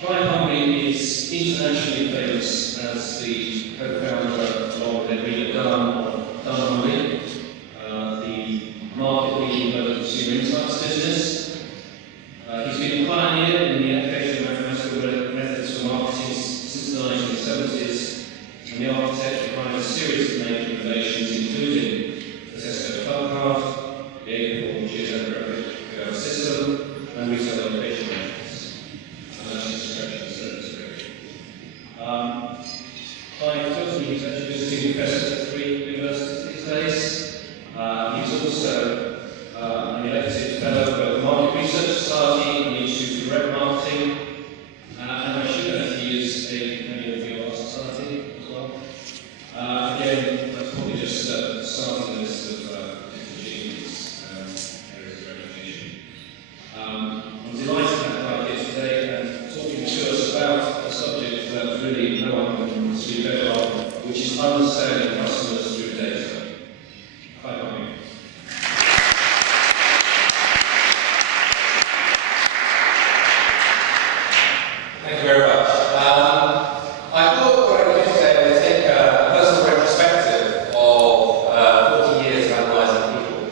Clive Humby is internationally famous as the co-founder of the Dun Humby, the market-leading global consumer insights business. He's been a pioneer in the application of mathematical methods for marketing since the 1970s, and the architect behind a series of major innovations, including the Tesco Club Card, the Acorn geographic system, and retail location methods. And that's just scratching the surface, really. Clive tells me he's actually visiting professors at 3 universities these days. He's also an elected fellow of the Market Research Society and the Institute for Direct Marketing. And I should know that he is a member of the Art Society as well. Again, that's probably just starting the list of achievements, areas of recognition. I'm delighted to have Clive here today and talking to us about a subject that really no one can speak better on, which is understanding customers through data. Clive Humby. Thank you very much. I thought what I would do today was take a personal retrospective of 40 years of analysing people.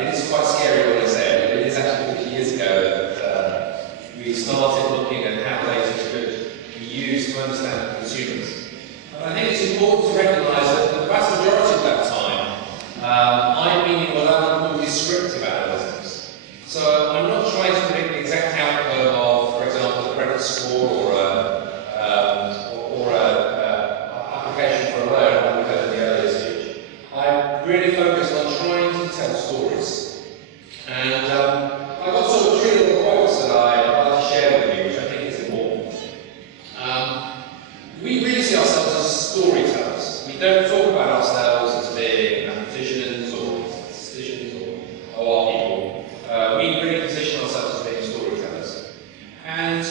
It is quite scary when I say it, but it is actually 50 years ago that we started looking at how data could be used to understand consumers. And I think it's important to recognise that the vast majority of that time, I've been in what I would call descriptive analytics. So I'm not trying to predict the exact outcome of, for example, a credit score or application for a loan, like we heard in the earlier speech. I'm really focused on trying to tell stories. And I've got sort of 3 little quotes that I'd like to share with you, which I think is important. We really see ourselves as storytellers. We don't talk about ourselves as being mathematicians or statisticians or art people. We really position ourselves as being storytellers. And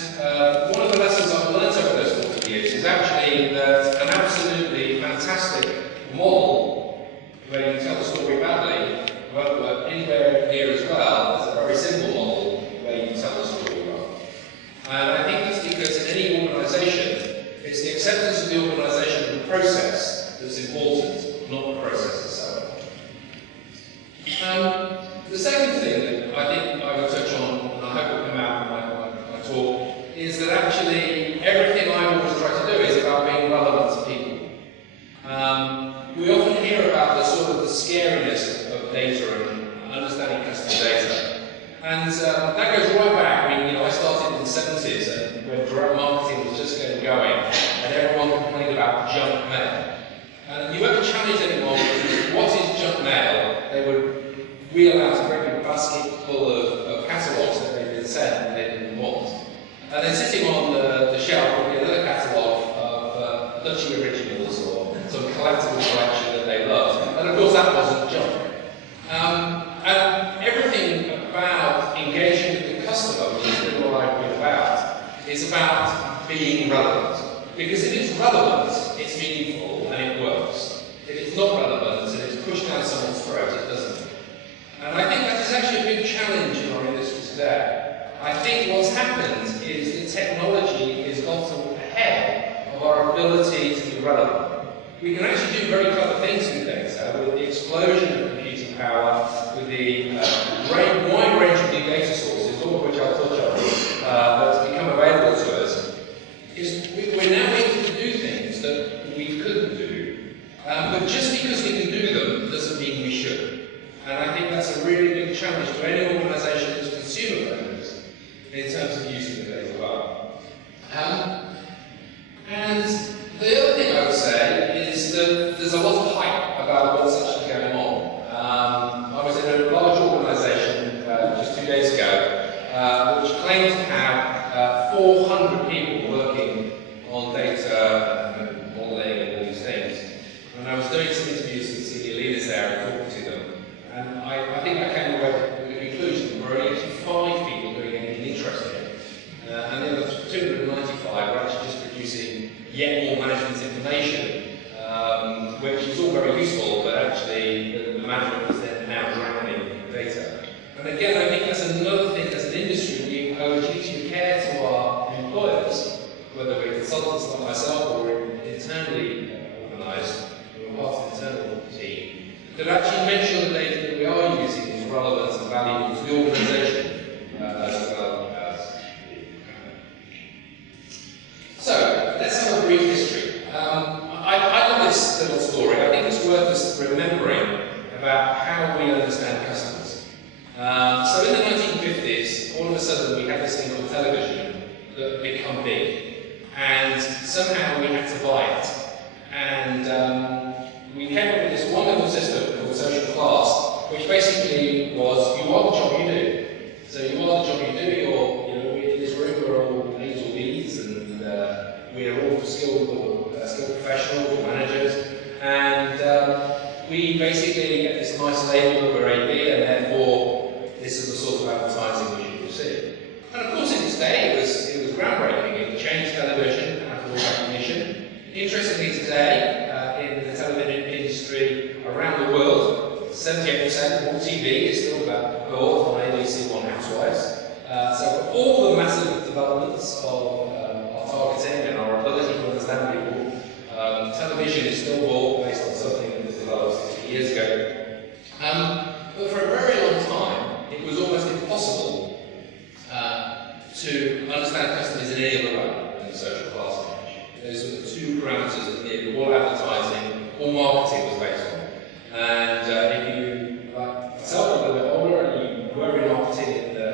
one of the lessons I've learned over those 40 years is actually that an absolutely fantastic model, where you tell the story badly, won't work anywhere here as well as a very simple model where you tell the story well. And I think that's because in any organisation, it's the acceptance of the organisation of the process that's important, not the process itself. The second thing that I think I will touch on, and I hope will come out in my talk, is that actually everything I always try to do is about being relevant to people. We often hear about the sort of the scariness of data and understanding customer data. And that goes right back. I mean, I started in the 70s and when direct marketing was just getting going, and everyone complained about junk mail. And you ever challenge anyone with what is junk mail, they would wheel out a great big basket full of catalogues that they'd been sent and they didn't want. And then sitting on the shelf would be another catalogue of Dutchy originals or some collectible collection that they loved. And of course that wasn't junk. And everything about engaging with the customer, which is really what I've been about, is about being relevant. Because if it's relevant, it's meaningful and it works. If it's not relevant and it's pushed down someone's throat, it doesn't. And I think that is actually a big challenge in our industry today. I think what's happened is that technology has gotten ahead of our ability to be relevant. We can actually do very clever things with data, with the explosion of computing power, with the wide range of new data sources, all of which I'll touch on, that's become available to us. We're now able to do things that we couldn't do, but just because we can do them doesn't mean we should. And I think that's a really big challenge to any organisation that's consumer-focused in terms of using the data well. And the other thing I would say is that there's a lot of hype about what's actually going on. I was in a large organisation just 2 days ago, which claimed to have 400 people working on data and modelling and all these things. And I was doing some interviews with senior leaders there and talking to them. And I think I came away with the conclusion that there were only actually 5 people doing anything interesting. And the other 295 were actually just producing yet more management information, which is all very useful, but actually the management was then now drowning in data. And again, I think that's another thing as an industry we owe a duty of care to our employers consultants like myself or internally organised, or part of the internal team, that actually make sure the data that we are using is relevant and valuable to the organisation as well as So, let's have a brief history. I love this little story. I think it's worth us remembering about how we understand customers. So in the 1950s, all of a sudden we had this thing called television that had become big, and somehow we had to buy it. And we came up with this wonderful system called social class, which basically was, you are the job you do. So you are the job you do. You're in this room, we're all A's or B's, and we are all skilled professionals or managers, and we basically get this nice label that we're AB, and therefore this is the sort of advertising we should receive. And of course, in its day, it was groundbreaking. It changed television and voice recognition. Interestingly, today in the television industry around the world, 78% of all TV is still about girls on ABC One Housewives. So for all the massive developments of our targeting and our ability to understand people, television is still all based on something that was developed 60 years ago. But for a very long time, it was almost impossible to understand customers in any other way than the social class image. Those were the two parameters that nearly all advertising, all marketing was based on. And if you, like myself, a little bit older, and you were in marketing in the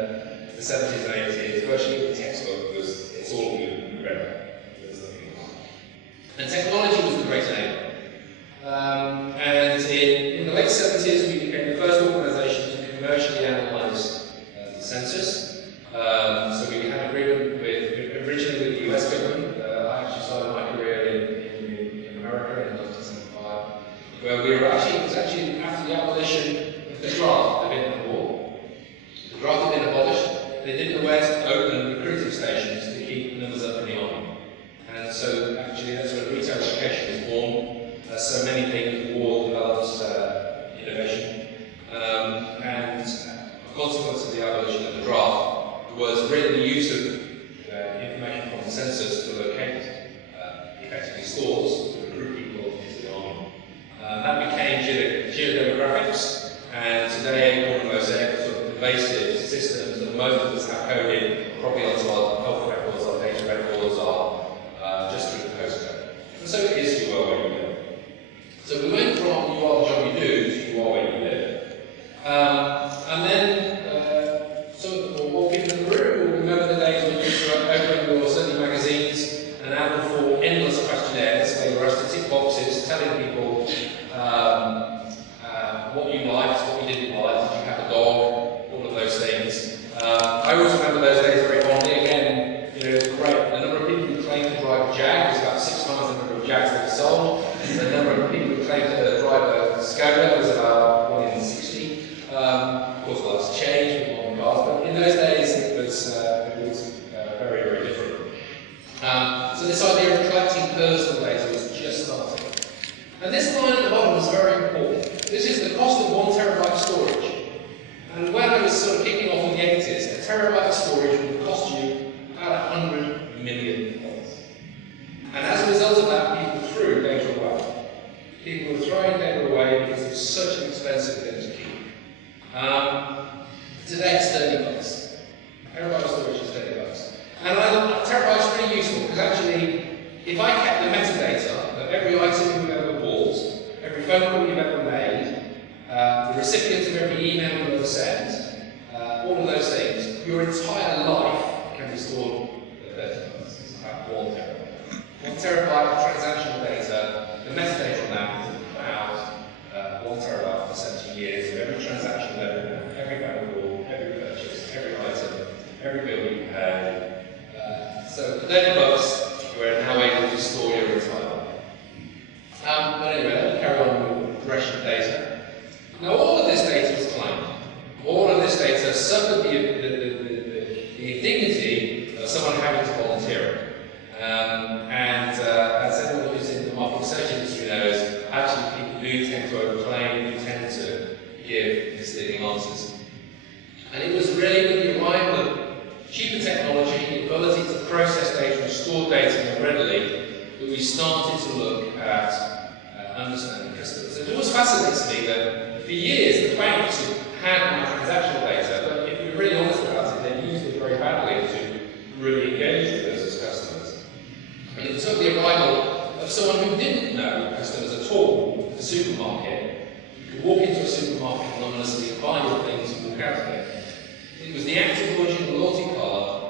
70s and 80s, virtually the textbook was, it's all you read. And technology was the great enabler. And in the late 70s, we became the first organisation to commercially analyse the census. So we had an agreement originally with the US government. I actually started my career in America in 1975, where we were actually, it was actually after the abolition of the draft, the Vietnam War. The draft had been abolished. They didn't know where to open recruiting stations to keep numbers up in the army. And so actually that's where retail education was born. So many things, the war develops innovation. And a consequence of the abolition of the draft was really the use of information from the census to locate effectively stores to recruit people into the army. That became geodemographics, and today all of those sort of pervasive systems that most of us have coded probably onto our health records, our data records, are just through the postcode. And so it is you are where you live. So we went from you are the job you do to you are where you live. And then we'll walk into the room. We'll remember the days when you used to open your Sunday magazines and out for endless questionnaires where you were asked to tick boxes telling people what you liked, what you didn't like, did you have a dog, all of those things. I always remember those days very fondly. Again, it was great. The number of people who claimed to drive a Jag was about 6 times the number of Jags that were sold. The number of people who claimed to drive a Skoda was about 1 in 60. Of course, well, that's changed with modern cars, but in those days it was very, very different. So this idea of collecting personal data was just starting. And this line at the bottom is very important. This is the cost of 1 terabyte of storage. And when I was sort of kicking off in the 80s, a terabyte of storage would cost you about $100 million. And as a result of that, people threw data away. People were throwing data away because it was such an expensive thing to keep. Today it's $30. Terabyte of storage is $30. And terabyte is pretty useful because actually, if I kept the metadata of every item you've ever bought, every phone call you've ever made, the recipient of every email you've ever sent, all of those things, your entire life can be stored at 30 months. It's about 1 terabyte. 1 terabyte of transactional data, the metadata on that is about 1 terabyte for 70 years of every transaction level, every phone call, every purchase, every item, every bill you pay. So for $30, we're now able to store your entire life. But anyway, let me carry on with the progression of data. Now all of this data is claimed. All of this data suffered the indignity of someone having to volunteer it. As everyone who's in the market research industry knows, actually people do tend to overclaim, do tend to give misleading answers. And it was really with the arrival of cheaper technology, the ability to process data and store data more readily, we started to look at understanding customers. It always fascinates me that for years the banks had my transactional data, but if we're really honest about it, they used it very badly to really engage with us as customers. And it took the arrival of someone who didn't know customers at all, the supermarket. You could walk into a supermarket anonymously, buy your things and walk out again. It was the actual launch of the loyalty card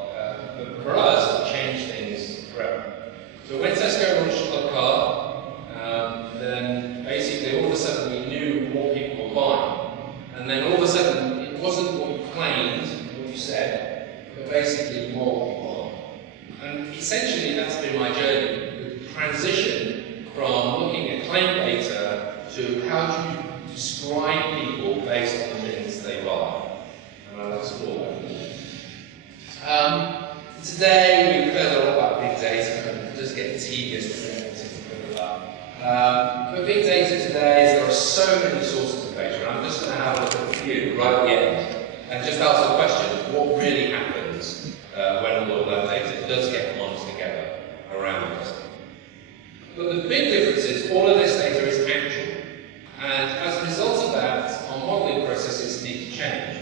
that for us that changed things forever. So when Tesco launched the club card, then basically all of a sudden we knew what people were buying. And then all of a sudden it wasn't what you claimed, what you said, but basically what you bought. And essentially that's been my journey, the transition from looking at claim data to how do you describe people based on the things they buy. And I'll explore that. Today we've heard a lot about big data, and it does get tedious to think about that. But big data today is there are so many sources of data, and I'm just going to have a look at a few right at the end and just ask the question, what really happens when all of that data does get monitored together around the customer? But the big difference is all of this data is actual, and as a result of that, our modelling processes need to change.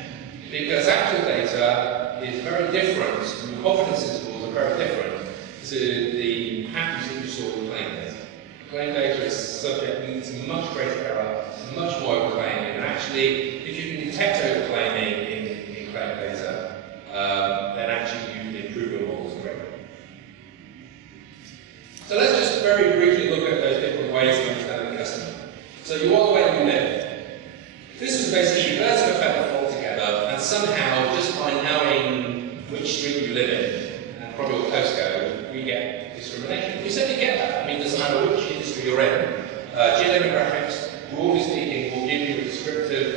Because actual data is very different, and the confidence intervals are very different to the patterns that you saw in claim data. Claim data is subject to much greater error, much more overclaiming, and actually, if you can detect overclaiming in claim data, then actually you can improve your models greatly. So let's just very briefly look at those different ways of understanding the customer. So you are where you live. This was basically birds of a feather flock together, and somehow, just by knowing which street you live in, and probably what postcode, we get discrimination. We certainly get that. I mean, it doesn't matter which industry you're in. Geodemographics, broadly speaking, will give you a descriptive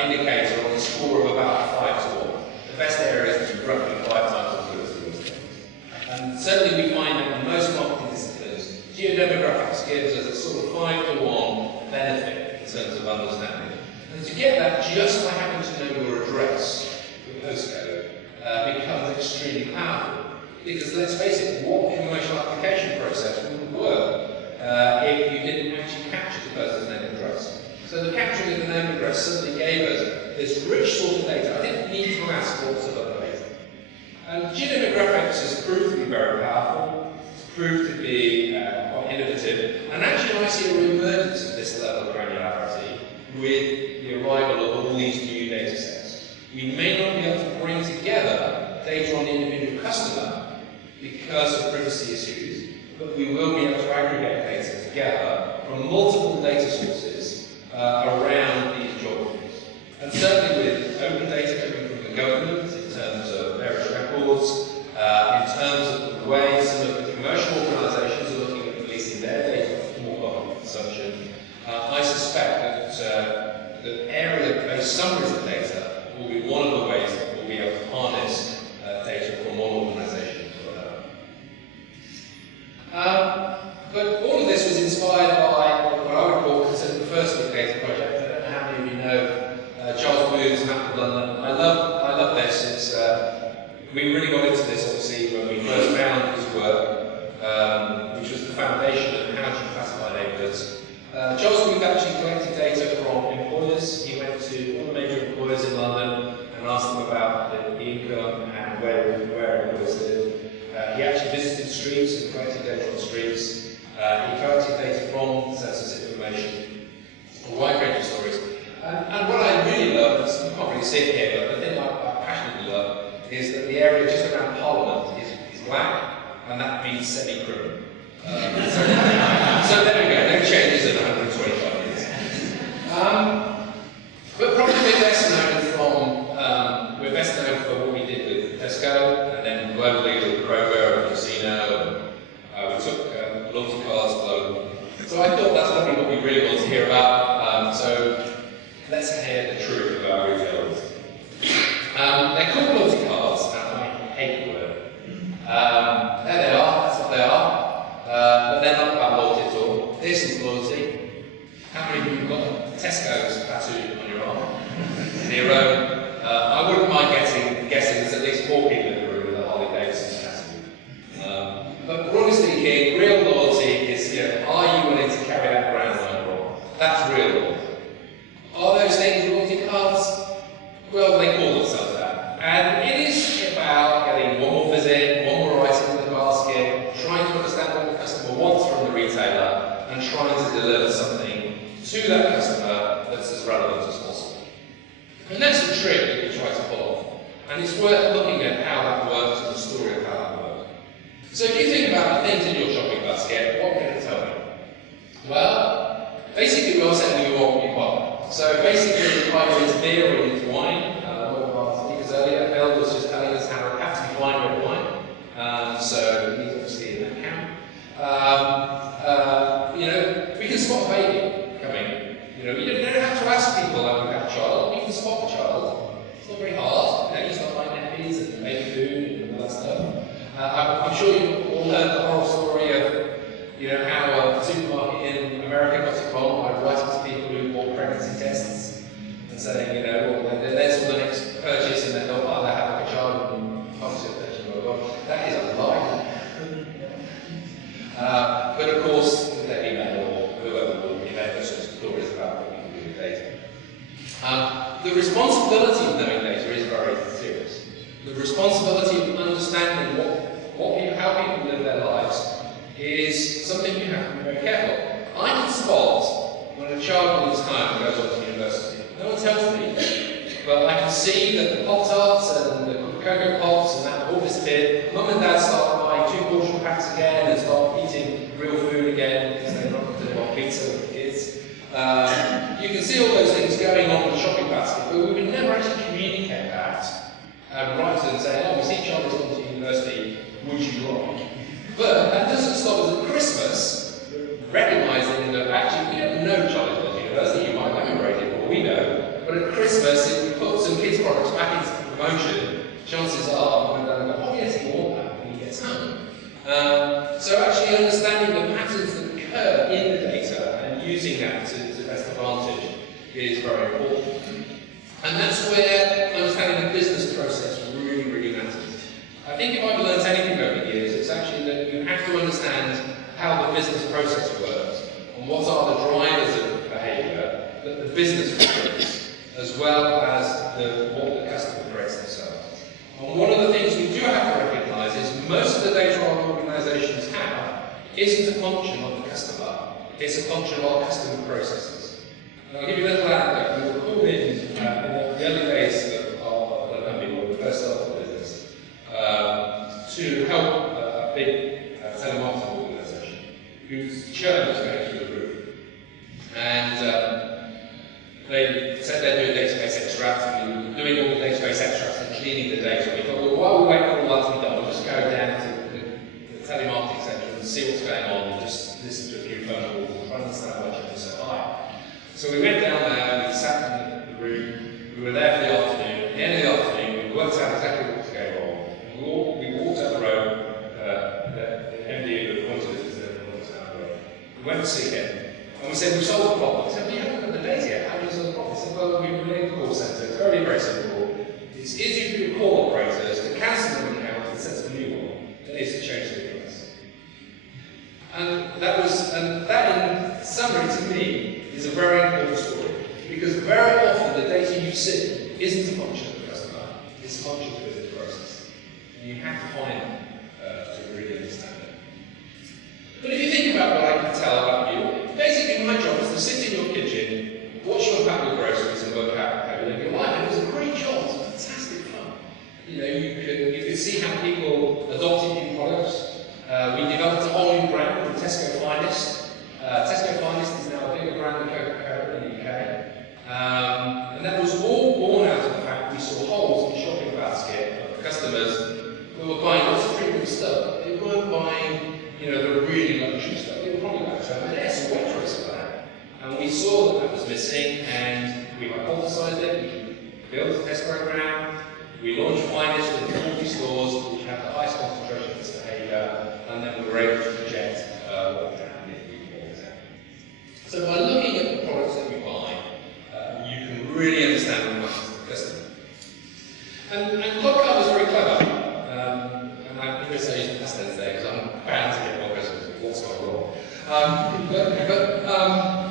indicator on a score of about 5 to 1. The best area is to be roughly 5 times as good as the worst things. And certainly we find that in most marketing disciplines, geodemographics gives us a sort of 5 to 1 benefit in terms of understanding. And to get that, just by having to know your address, your postcode, becomes extremely powerful. Because let's face it, what commercial application process wouldn't work if you didn't actually capture the person's name and address? So the capturing of the name and address suddenly gave us this rich source of data. I didn't need to ask lots of other data. And geodemographics has proved to be very powerful, it's proved to be quite innovative, and actually I see a re-emergence of this level of granularity with the arrival of all these new data sets. We may not be able to bring together data on the individual customer because of privacy issues, but we will be able to aggregate data together from multiple data sources around these geographies. And certainly with open data coming from the government in terms of various records, in terms of the way some of the commercial organisations are looking at releasing their data for government consumption, I suspect that the area-based summaries of data will be one of the ways that we'll be able to harness data from one organisation to another. But all of this was inspired by what I would call consider the first big data project. I don't know how many of you know Charles Booth's Map of London. I love this. It's, we really got into this obviously when we first found his work, which was the foundation of how to classify neighbourhoods. Charles Booth actually collected data from employers. He went to all the major employers in London and asked them about the income and where employers live. He actually visited streets and collected data on streets. He collected data from census information, a wide range of stories. And what I really love, you can't really see it here, but the thing I passionately love is that the area just around Parliament is black, and that means semi-criminal. So there we go, no changes in 125 years. But probably best known from, we're best known for what we did with Tesco, and then globally with Kroger and Casino, and we took loyalty cards global. So I thought that's probably what we really want to hear about, so let's hear the truth about retailers. They're called loyalty cards, and I hate the word. There they are, that's what they are. But they're not about loyalty at all. This is loyalty. How many of you have got Tesco's tattooed on your arm? 0. I wouldn't mind guessing there's at least 4 people in the room with a Harley Davidson tattoo. But broadly speaking, real loyalty and trying to deliver something to that customer that's as relevant as possible. And that's the trick that we try to follow. And it's worth looking at how that works and the story of how that works. So if you think about the things in your shopping basket, what can it tell you? Well, basically we are selling you what you buy. So basically if I go into beer or into wine, one of our speakers earlier, Bill was just telling us how it has to be wine or wine. So he's obviously in that camp. You know, we can spot a baby coming. You know, you don't have to ask people that we've had a child. You can spot the child. It's not very hard. You know, he's got like nappies and baby food and all that stuff. I'm sure you've all heard the horror story of, you know, how a supermarket in America got it wrong by writing to people who bought pregnancy tests and saying, you know, well, there's the next purchase, and they thought, oh, they have like a child and obviously a purchase. Well, that is a lie. But of course, their email or whoever will email us stories about what we can do with data. The responsibility of knowing data is very serious. The responsibility of understanding how people live their lives is something you have to be very careful. I can spot when a child leaves home and goes off to university. No one tells me, but I can see that the Pop-Tarts and the Cocoa Pops and that have all disappeared. Mum and Dad start buying 2 portion packs again and start eating real food again because they're not going to buy pizza with the kids. You can see all those things going on in the shopping basket, but we would never actually communicate that and write to them saying, oh, we see Charlie's gone to university, would you like? But that doesn't stop us at Christmas recognising that actually we don't know Charlie's gone to university, you might commemorate it, or we know, but at Christmas if we put some kids' products back into promotion, chances are we're going to go, oh yes, he wants that when he gets home. So actually understanding the patterns that occur in the data and using that to best advantage is very important. And that's where understanding the business process really, really matters. I think if I've learned anything over the years, it's actually that you have to understand how the business process works and what are the drivers of behaviour that the business creates, as well as what the customer creates themselves. And one of the things we do have to recognise is most of the data our organisations have isn't a function of the customer, it's a function of our customer processes. And I'll give you a little anecdote. We were called in the early days of Clive Humby, when we first started the business, to help a big telemarketing organisation whose churn was going through the roof. And they said they're doing database extracts, and we were doing all the database extracts and cleaning the data. We thought, well, while we wait for all that to be done, we'll just go down to the telemarketing centre and see what's going on and just listen to a few phone calls and try and understand why Jim is so high. So we went down there, we sat in the room, we were there for the afternoon. At the end of the afternoon, we worked out exactly what was going on. We walked out the road, the MD of the pointed us there and walked out the road. We went to see him, and we said, we've solved the problem. He said, well, you haven't got the data yet, how do you solve the problem? He said, well, we've made a call centre, it's very, very simple. It's easy for your call operators to cancel an account and set up a new one, than it is to change the address. And that in summary to me is a very important story, because very often the data you see isn't a function of the customer, it's a function of the business process. And you have to find it to really understand it. But if you think about what I can tell about you, basically my job is to sit in your kitchen, watch you unpack your groceries and work out how you live your life. And it was a great job, it was fantastic fun. You know, you could see how people adopted new products. We developed a whole new brand called Tesco Finest. Tesco Finest is now a bigger brand than Coca-Cola in the UK. And that was all born out of the fact we saw holes in the shopping basket of customers who were buying lots of premium stuff. They weren't buying, you know, the really luxury stuff. They were probably like M&S or Waitrose for that. And we saw that was missing, and we hypothesised it. We built a test program. We launched Finest in 40 stores, which had the highest concentration of this behaviour, and then we were able to project what would happen if we bought it. So by looking at the products that we buy, you can really understand what happens to the customer. And Clubcard was very clever. And I'm going to say using past tense there because I'm bound to get more questions of what's gone wrong. But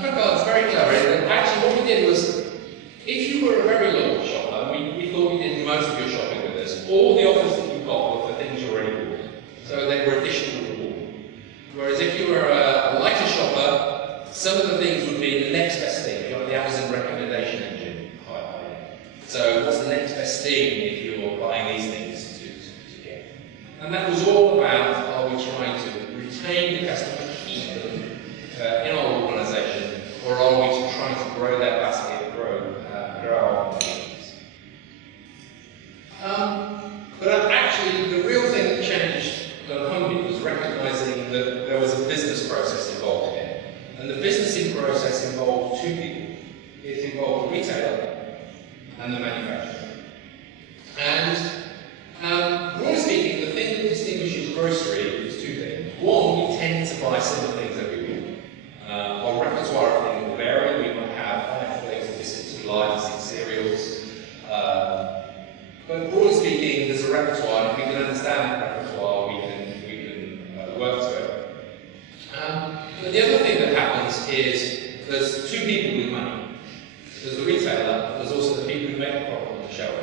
Clubcard's very clever in that actually what we did was, if you were a very loyal shopper, we thought you did most of your shopping with us, all the offers that you got were for things you already bought. So they were additional reward. Whereas if you were a lighter shopper, Some of the things would be the next best thing. You've got the Amazon recommendation engine. So what's the next best thing if you're buying these things to get? And that was all about, are we trying to retain the customer, keep them in our organisation, or are we trying to grow their basket, grow our business? But actually, the real thing that changed at Humby was recognising that there was a business process involved here. And the business process involved two people. It involved the retailer and the manufacturer. And broadly speaking, the thing that distinguishes grocery is two things. One, we tend to buy similar things every week. Our repertoire of things will vary. We might have Netflix, distant lights, cereals. But broadly speaking, there's a repertoire, and if we can understand that repertoire, we can work to it. But the other thing that happens is there's two people with money. There's the retailer, there's also the people who make the product on the shelf.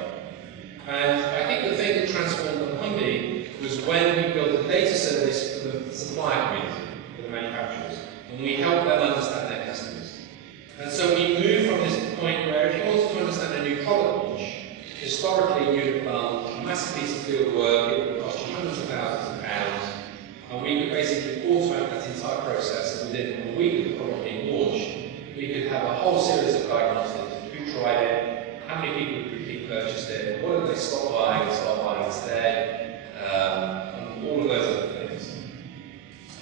And I think the thing that transformed at Humby was when we built a data service for the supplier community, for the manufacturers, and we helped them understand their customers. And so we moved from this point where if you wanted to understand a new product launch, historically you'd have done a massive piece of field work, it would cost you hundreds of thousands of pounds, and we could basically automate that entire process, and within a week of the product being launched, we could have a whole series of diagnostics. Who tried it? How many people repeat purchased it? What did they stop buying and start buying instead? And all of those other things.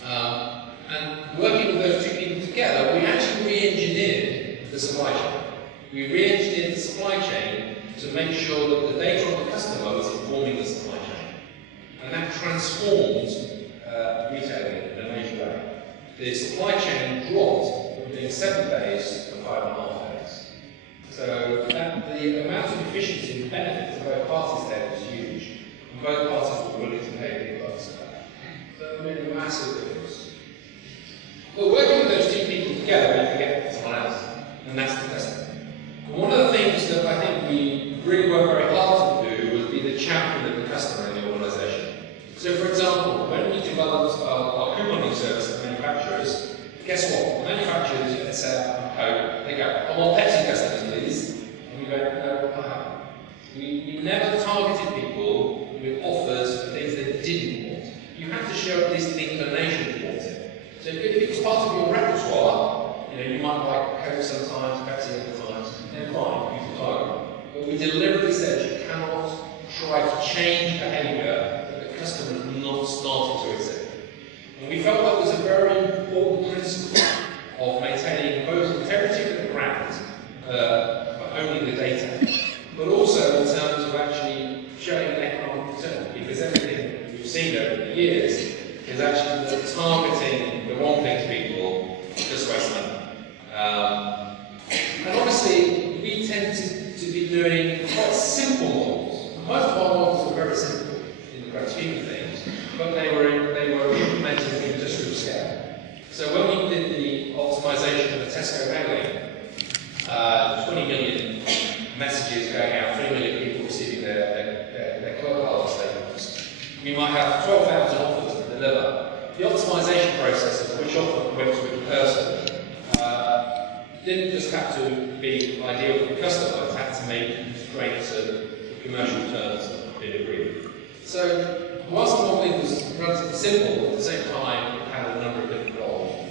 And working with those two people together, we actually re-engineered the supply chain. We re-engineered the supply chain to make sure that the data on the customer was informing the supply chain. And that transformed retailing in a major way. The supply chain dropped in 7 days to 5.5 days. So the amount of efficiency and benefit to both parties there was huge. And both parties were willing to pay big bucks for that. So it made a massive difference. But working with those two people together, we forget someone else, and that's the customer. And one of the things that I think we really worked very hard to do was be the champion of the customer in the organisation. So for example, when we developed our couponing service to manufacturers, guess what? Manufacturers, let's say, Coke, they go, I want Pepsi customers, please. And we go, no, I haven't. We never targeted people with offers for things they didn't want. You have to show at least an inclination towards it. So if it was part of your repertoire, you might buy Coke sometimes, Pepsi other times, then fine, you can target. But we deliberately said you cannot try to change behaviour that the customer is not starting to accept. And we felt that was a very important principle of maintaining both integrity of the brand, but owning the data, but also in terms of actually showing an economic return, because everything we've seen over the years is actually that targeting the wrong thing to people just wastes money. And obviously, we tend to be doing quite simple models. Most of our models are very simple in the grand scheme of things, but they were implemented at industrial scale. So when we did the optimization of the Tesco mailing, 20 million messages going out, 3 million people receiving their club card statements, we might have 12,000 offers to deliver. The optimization process of which offer went to which person didn't just have to be ideal for the customer, it had to meet constraints of commercial terms that had been agreed. So, whilst the modelling was relatively simple, at the same time it had a number of different goals.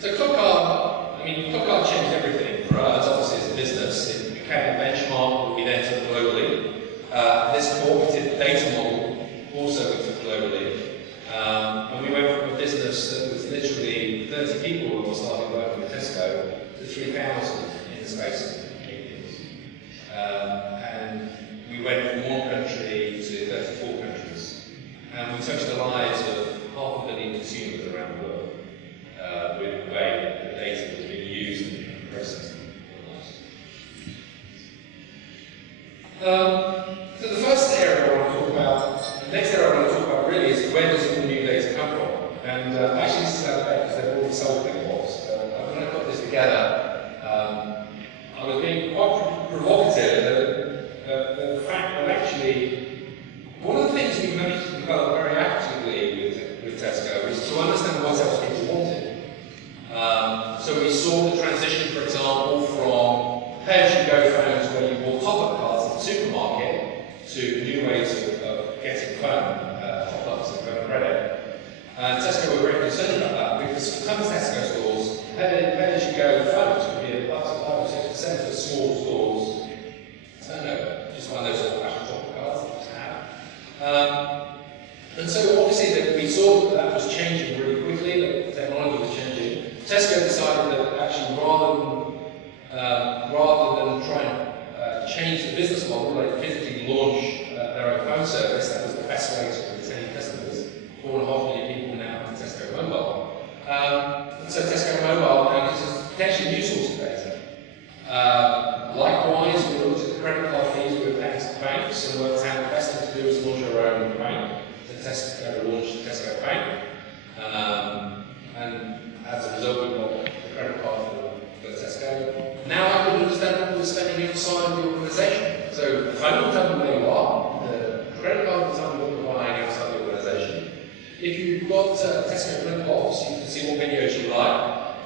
So Clubcard changed everything for us, obviously as a business. It became a benchmark that we then took globally. This cooperative data model also we took globally. And we went from a business that was literally 30 people when we started working with Tesco to 3,000 in the space of 8 years. And we went from one country to 34 countries. And we touched the lives of 500 million consumers around the world with the way that the data was being used and processed. So the first area I want to talk about, the next area I want to talk about really is where does all the new data come from? And actually this is out of date because they've already sold big box. When I put this together, I was being quite provocative the fact that actually one of the things we managed to develop very actively with Tesco is to understand what's saw the transition, for example, from pay-as-you-go phones where you bought top-up cards at the supermarket to new ways of getting phone top-ups and phone credit. And Tesco were very concerned about that because for some Tesco stores, pay-as-you-go phones could be up to 5 or 6% of small stores' turnover. Just one of those old-fashioned top-up cards that you just have. And so obviously we saw that was changing really quickly, that the technology was changing. Tesco decided that actually rather than try and change the business model, they physically launch their own phone service. That was the best way to retain customers. 4.5 million people now have Tesco Mobile. And so Tesco Mobile now gives us potentially new source of data. Likewise, we looked at the credit card fees we were paying to banks and worked out the best thing to do was launch our own bank. Tesco launched Tesco Bank, and as a result we got the credit card for Tesco. Now I would understand what we're spending outside of the organisation. So the phone will tell you where you are, the credit card will tell you what you're buying outside the organisation. If you've got Tesco print box, you can see what videos you like.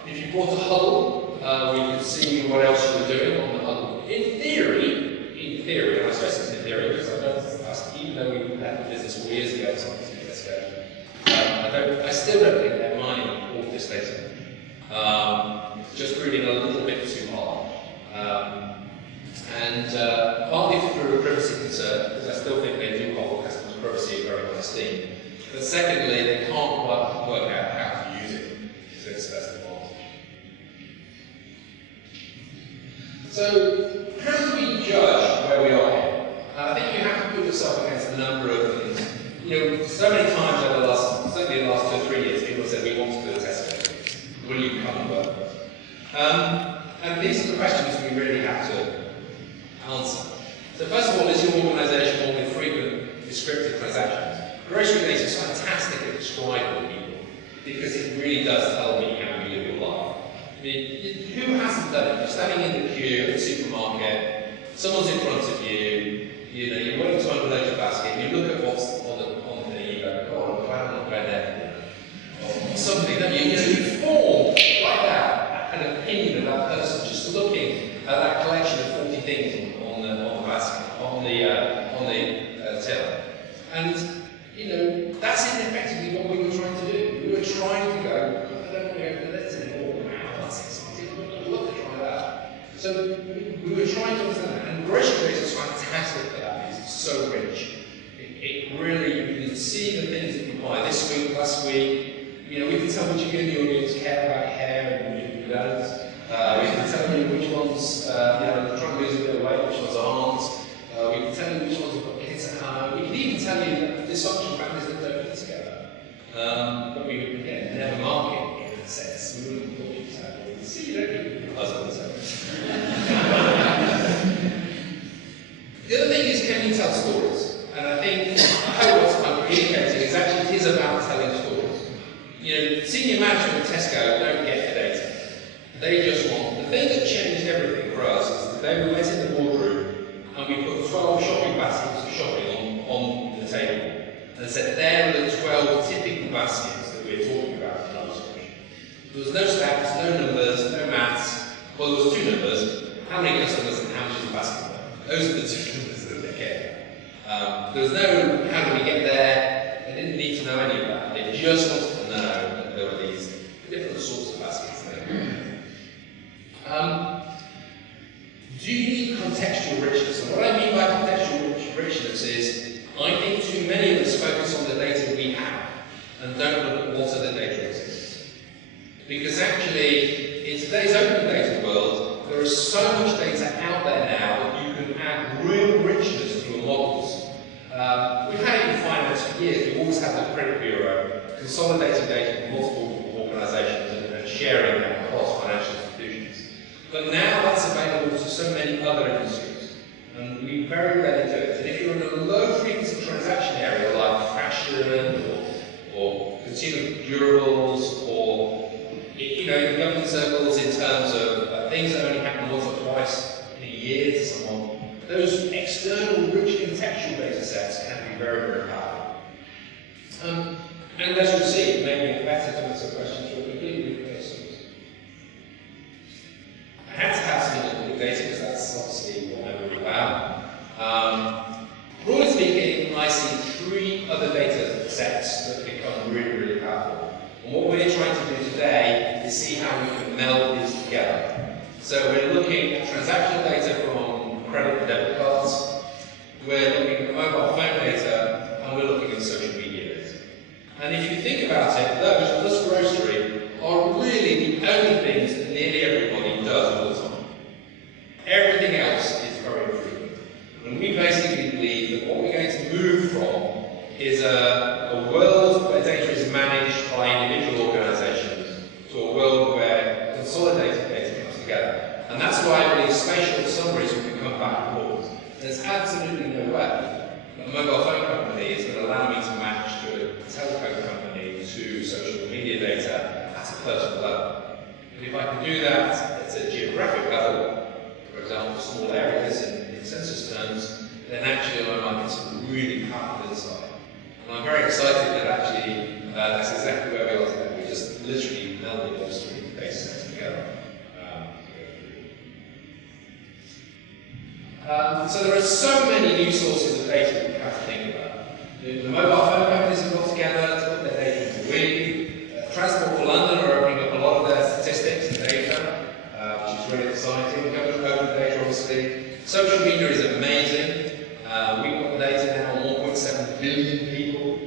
If you bought a huddle, we can see what else you were doing on the huddle. In theory, and I stress it's in theory because I don't, even though we had the business 4 years ago, something to Tesco, I still don't think they're mining all of this data. Just proving a little bit too hard. Partly for a privacy concern, because I still think they do hold customers' privacy very high esteem. But secondly, they can't quite work out how to use it, so that's the point. So, how do we judge where we are here? I think you have to put yourself against a number of things. So many times over the last, certainly in the last 2 or 3 years, people have said, we want to do a Tesco. Will you come and work with us? And these are the questions we really have to answer. So first of all, is your organisation one with frequent descriptive transactions? Grocery data is fantastic at describing people, because it really does tell me how you live your life. I mean, who hasn't done it? You're standing in the queue at the supermarket, someone's in front of you, you're waiting to unload your basket, you look at what's on the you go, God, I'm glad I'm not going there. Or something, don't you? You form like that an opinion of that person just looking at that collection of 40 things on the basket, on the till. And that's effectively what we were trying to do. We were trying to go, I don't want to go to the list anymore. Wow, that's exciting. I'd love to try that. So we were trying to understand that. And grocery data is fantastic for that. It's so rich. It really, you can see the things that you buy this week, last week. We can tell which of you in the audience care about hair and which of you don't. We can tell you which ones, trying to lose a bit of weight, which ones aren't. We can tell you which ones have got kids at home. We can even tell you that dysfunctional families that don't live together. But we would, again, never market in that sense. We wouldn't put you to tell you. See, you don't live with your husband. The other thing is, can you tell stories? And I hope what I'm communicating is actually is about telling stories. Senior management at Tesco don't get the data. They just want, the thing that changed everything for us is that we went in the boardroom and we put 12 shopping baskets of shopping on the table and said, there are the 12 typical baskets that we're talking about in our discussion. There was no stats, no numbers, no maths. Well, there was 2 numbers, how many customers and how much is the basket worth. Those are the 2 numbers that they get. There was no, how do we get there? They didn't need to know any of that. They just wanted to know that there were these different sorts of baskets there. Do you need contextual richness? And what I mean by contextual richness is, I think too many of us focus on the data we have and don't look at what other data exists. Because actually, in today's open data world, there is so much data out there now that you can add real richness to your models. We've had it in finance for years. We've always had the credit bureau consolidating data from multiple organisations and sharing that across financial institutions. But now that's available to so many other industries, and we very rarely do it. And if you're in a low frequency transaction area like fashion or consumer durables or in government circles in terms of things that only happen once or twice in a year to someone, those external rich contextual data sets can be very, very powerful. And as you'll see, maybe better to answer questions for completely different questions. is see how we can meld these together. So we're looking at transactional data from credit and debit cards, we're looking at mobile phone data, and we're looking at social media data. And if you think about it, those plus grocery are really the only things that nearly everybody does all the time. Everything else is very infrequent. And we basically believe that what we're going to move from is a world where data is managed by individual organisations to a world where consolidated data comes together. And that's why I believe spatial summaries will become back and forth. There's absolutely no way that a mobile phone company is going to allow me to match to a telco company to social media data at a personal level. But if I can do that at a geographic level, for example, small areas in census terms, then actually I might get some really powerful insight. And I'm very excited that actually that's exactly where we are today. We're just literally melding those three data sets together. So there are so many new sources of data that we have to think about. The mobile phone companies have got together to put their data into Wiki. Transport for London are opening up a lot of their statistics and data, which is really exciting. We're going to open data, obviously. Social media is amazing. We've got data now on 1.7 billion people.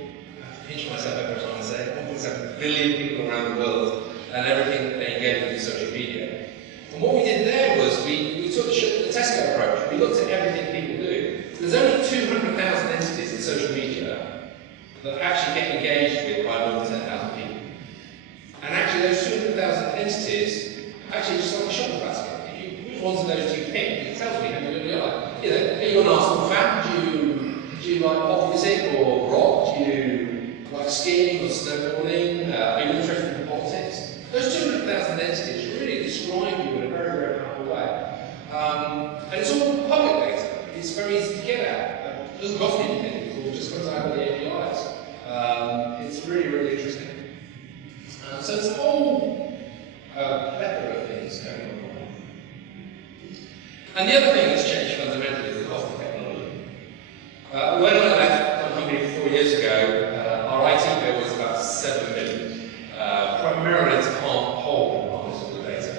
I have to pinch myself every time I say it. 1.7 billion people around the world, and everything that they engage with social media. And what we did there was we took the Tesco approach. We looked at everything people do. There's only 200,000 entities in social media that actually get engaged with by more than 10,000 people. And actually those 200,000 entities actually just like a shopping basket. Which ones of those do you pick? It tells me how you really are. You know, are you an Arsenal fan? Do you like pop music or rock? Do you like skiing or snowboarding? Are you interested in politics? Those 200,000 entities really describe you in a very, very powerful way. And it's all public data. It's very easy to get at. It doesn't cost anything. It just comes out of the APIs. It's really, really interesting. So there's a whole plethora of things going on. And the other thing that's changed fundamentally is the cost of technology. When I left Clive Humby 4 years ago, our IT bill was about 7 million, primarily to hold and harness all the data.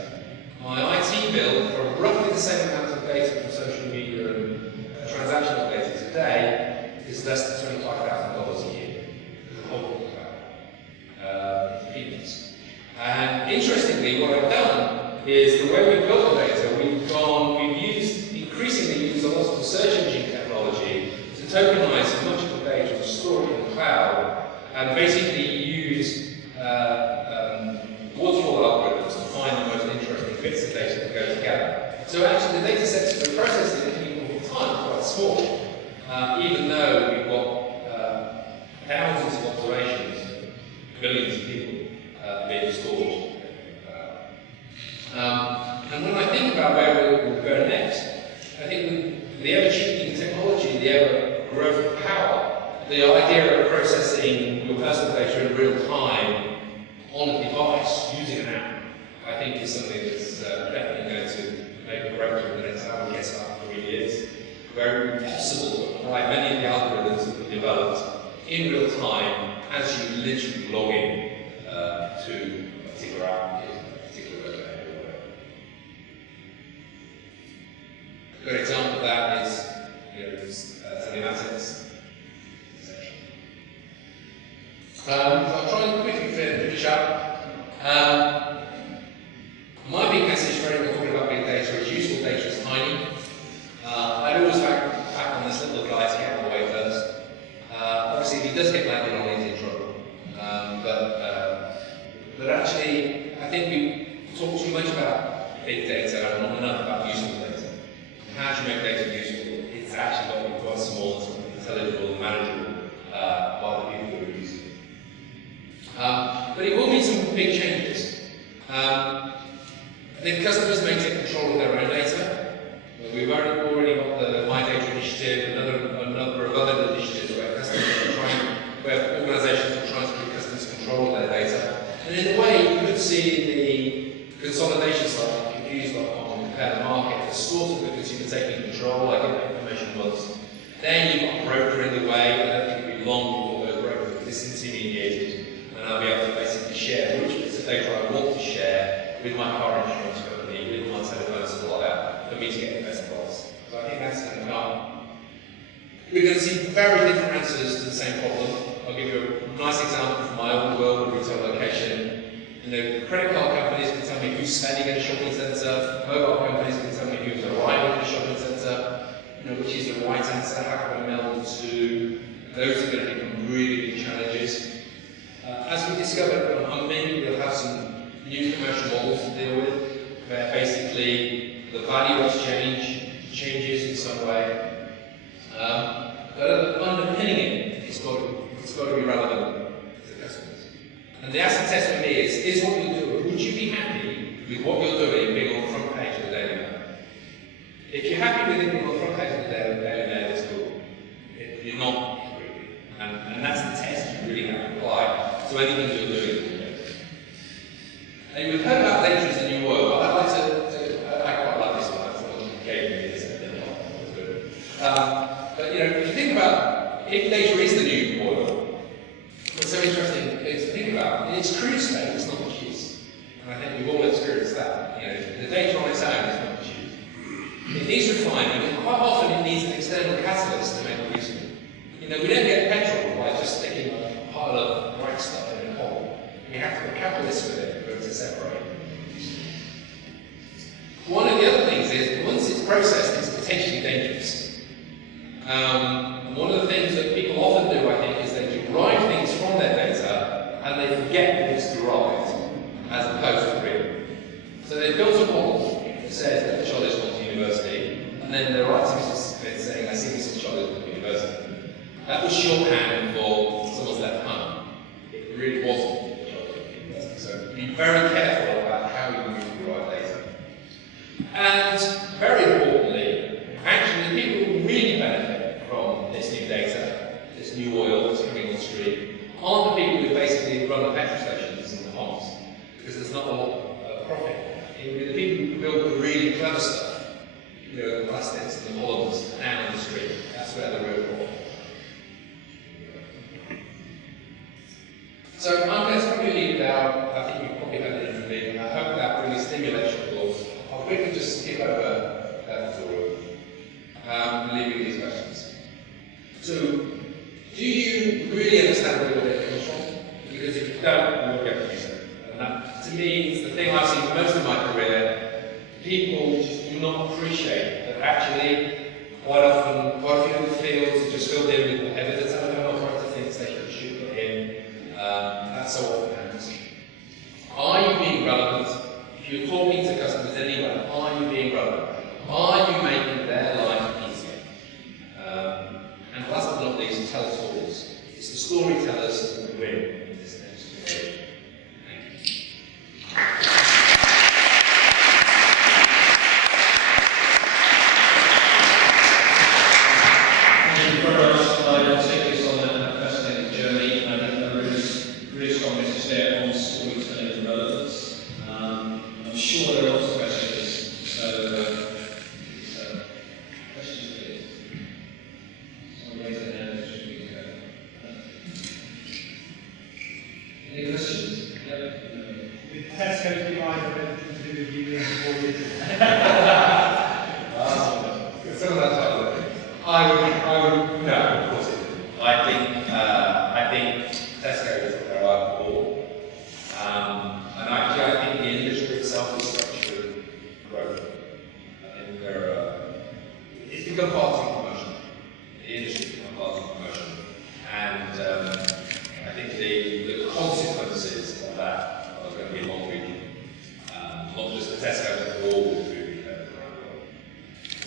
My IT bill, for roughly the same amount of data from social media and transactional data today, is less than $25,000 a year. The whole peanuts. And interestingly, what I've done is the way we built the data, we've increasingly used a lot of search engine technology to tokenize much of the data and store it in the cloud, and basically use waterfall algorithms to find the most interesting bits of data that go together. So actually the data sets that we're processing at any point in time are quite small, even though we've got thousands of observations, billions of people being stored. And when I think about where we'll go next, I think the ever-changing technology, the ever-growth of power, the idea of processing your personal data in real time on a device using an app, I think is something that's definitely going to make a breakthrough in the next, I would guess, after 3 years, where it will be possible to apply many of the algorithms that we developed in real time as you literally log in to a particular app, a particular website. A good example of that is telematics. I'll try and quickly finish up. My big message for anyone talking about big data is useful data is tiny. I'd always back on this little guy to get out of the way first. Obviously, if he does get landed on, he's in trouble. But actually, I think we talk too much about big data and not enough about useful data. How do you make data useful? It's actually got to be quite small, intelligible, and manageable by the people who are using it. But it will need some big changes. I think customers may take control of their own data. We've already got the My Data initiative, a number of other initiatives where organisations are trying to give customers control of their data. And in a way, you could see the consolidation side of Confused.com and Compare the Market as sort of the consumer taking control, like in that information was. Then you've got a broker in the way. I don't think it'll be long before those brokers are disintermediated, and I'll be able to basically share which bits of data I want to share with my car insurance company, with my telephone supplier, for me to get the best price. So I think that's going to come. We're going to see very different answers to the same problem. I'll give you a nice example from my old world of retail location. Credit card companies can tell me who's spending at a shopping centre, mobile companies can tell me who's arriving at a shopping centre, which is the right answer, how can I meld the two. Those are going to become really big challenges. As we discovered on Humby, we'll have some new commercial models to deal with, where basically the value exchange changes in some way. But underpinning it, it's got to be relevant to the customers. And the acid test for me is what you're doing. Would you be happy with what you're doing being on the front page of the Daily Mail? If you're happy with it being on the front page of the Daily Mail, it's cool. If you're not, and that's the test you really have to apply to anything you're doing. And you've heard about data as the new oil. I'd like I quite like this one. I thought it gave me this. But if you think about if data is the new oil, what's so interesting is to think about in its crude state, it's not much use. And I think we've all experienced that. The data on its own is not much use. It needs refining, and quite often it needs an external catalyst to make it useful. We don't get petrol by just sticking a pile of bright stuff in a hole. We have to put catalysts with it for it to separate. One of the other things is, once it's processed, it's potentially dangerous. One of the things that people often do, I think, is they derive things from their data and they forget that it's derived as opposed to real. So they built a model that says that the child is going to university, and then they're writing saying, I see this child is going to university. That was shorthand for someone's left home. It really wasn't the child going to university. So be very careful about how you use the right data. And very importantly, actually, the people who really benefit from this new data, this new oil that's coming on the street, aren't the people who basically run the petrol stations and the pumps, because there's not a lot of profit. It will be the people who build the really clever stuff, the plastics and the polymers down on the street. That's where the real profit is. So I'm going to probably leave it out. I think you've probably heard it from me, and I hope that really stimulates your thoughts. I'll quickly just skip over that tutorial and leave you with these questions. So, do you really understand where your data comes from? Because if you don't, you won't get to use it. And that, to me, is the thing I've seen most of my career. People just do not appreciate that actually, quite often, quite a few of the fields are just filled in with whatever the telephone operator thinks they should put in. That's so often happens. Are you being relevant? If you're talking to customers anyway, are you being relevant? Are you making their life easier? And last but not least, tell stories. It's the storytellers who win in this next generation. Thank you. Thank you very much. I'll take this on a fascinating journey. I think there is really strong message there on storytelling and relevance. I'm sure there are lots of questions. So questions, please. Someone raise their hand. Any questions? Yep. Did Tesco derive anything to do with you being 4 years ago? Some of that type of thing. I would, no, of course it didn't. I think Tesco is what they're out for. And actually, I think the industry itself is structured growth. I think it's become part of promotion. The industry has become part of promotion. And I think the consequences of that are going to be long-reaching. Not just the Tesco, but for all the food around the world.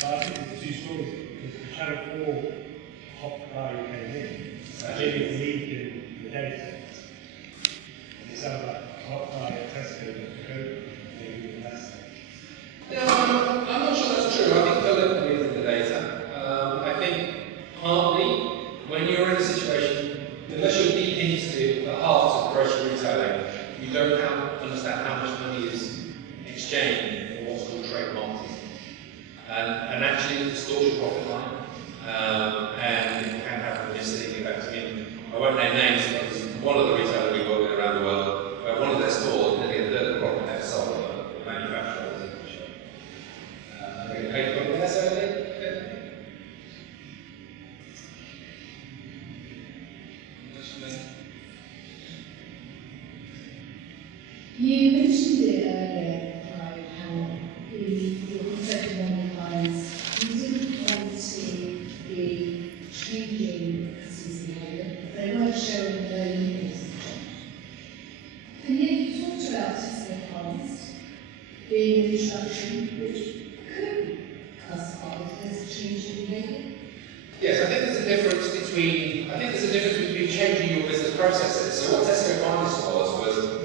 I think it's two stories, because the Channel 4 hot guy who came in, Jimmy leaked in the data. It sounds like a hot guy at Tesco that could maybe even less. No, I'm not sure that's true. I think Philip believes in the data. I think partly, when you're in a situation, unless you're deep into the heart of grocery retailing, you don't understand how much money is exchanged for what's called trade marketing. And actually it distorts your profit line. And it can have a misleading effect. I mean, I won't name names, but one of the retailers we work with around the world, one of their stores, nearly a third of the profit they've sold being an introduction which could classify as a change in behaviour? Yes, I think there's a difference between changing your business processes. So what Tesco Finance was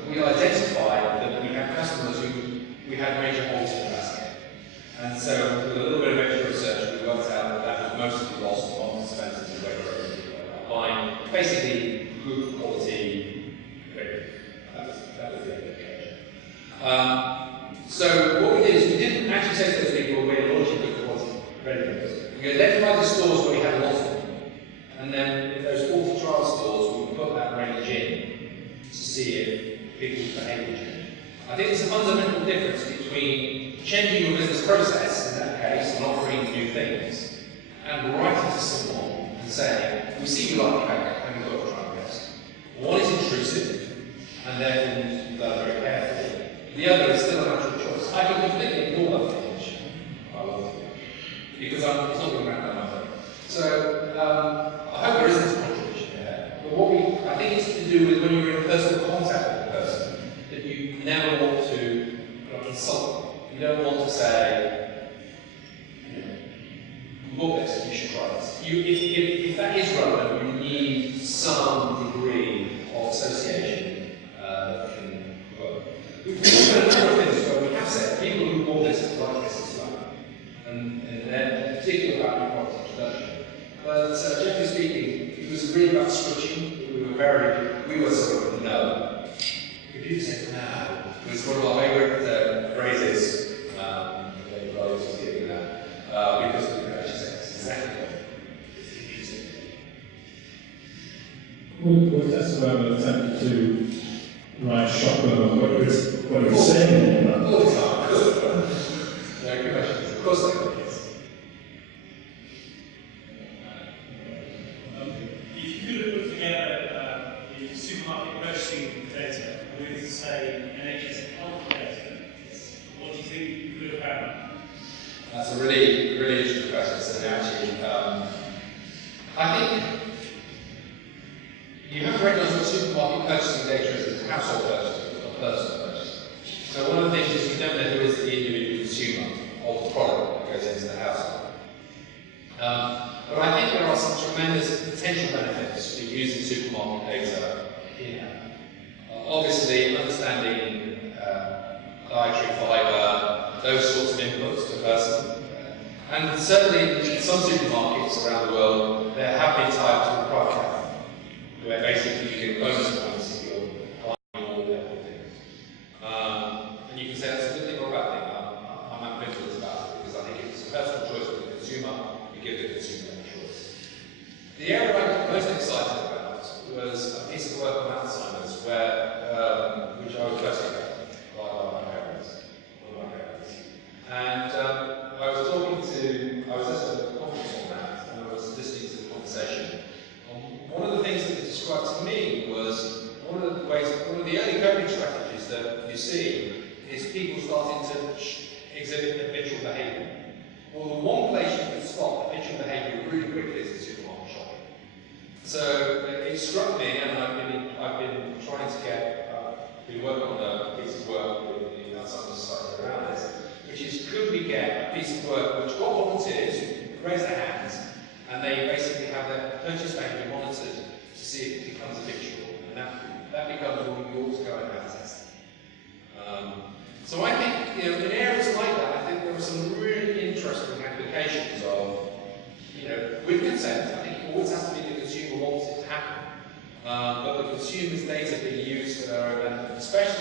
we identified that we had customers who we had major holes in the basket. And so with a little bit of extra research, we worked out that that was mostly lost on expenses and regulatory buying basically good quality credit. That was the application. So what we did is we didn't actually say to those people we're launching good quality credit. We identified the stores where we had a lot of them. And then in those 40 trial stores, we would put that range in to see if people's behaviour changed. I think there's a fundamental difference between changing your business process, in that case, and offering new things, and writing to someone and saying, we see you like cake, and we've got to try and test. One is intrusive, and therefore needs to be done very carefully. The other is still a natural choice. I can completely ignore that thing, because it's not going to matter that much. So, I hope there isn't a contradiction there. But I think it's to do with when you're in personal contact with the person, that you never want to insult them. You don't want to say, you bought this, you should try this. If that is relevant, you need some degree of association that can work. We've got a number of things where we have said people who bought this like this as well. And they're particularly about new product introduction. But generally speaking, it was really about switching. We were sort of no. Computer said no. It was one of our favourite phrases. David Rose was giving that because we could actually say exactly what it's confusing. Was Tesco attempted to write shocker on what you're saying? All the time, of course. No, good question. Of course they could, yes. If you could have put together the supermarket purchasing data with, say, NHS health data, what do you think you could have found? That's a really, really interesting question. So actually, I think you have to recognise what supermarket purchasing data is household purchasing, not personal purchasing. So one of the things is you don't know who is the individual consumer of the product that goes into the household. But I think there are some tremendous potential benefits to using supermarket data here. Obviously, understanding dietary fibre, those sorts of inputs to a person. And certainly in some supermarkets around the world, they have been tied to a private cafe, where basically you get bonus points if you're buying all their things. And you can say that's a good thing or a bad thing. I'm ambivalent about it because I think it's a personal choice for the consumer. You give the consumer a choice. The area I got most excited about was a piece of work on Alzheimer's, which I was first introduced by my parents, one of my parents. And I was at a conference on that, and I was listening to the conversation. One of the things that it described to me was one of the early coping strategies that you see is people starting to exhibit habitual behaviour. Well, the one place you can spot habitual behaviour really quickly is the supermarket shopping. So it struck me, and I've been trying to been working on a piece of work with the Alzheimer's Society around this, which is could we get a piece of work which got volunteers who raise their hands, and they basically have their purchase behaviour monitored to see if it becomes habitual, and that becomes what we ought to go and have tested. So I think, in areas like that, I think there are some really interesting applications of, with consent. I think it always has to be the consumer wants it to happen, but the consumer's data being used for their own benefit, especially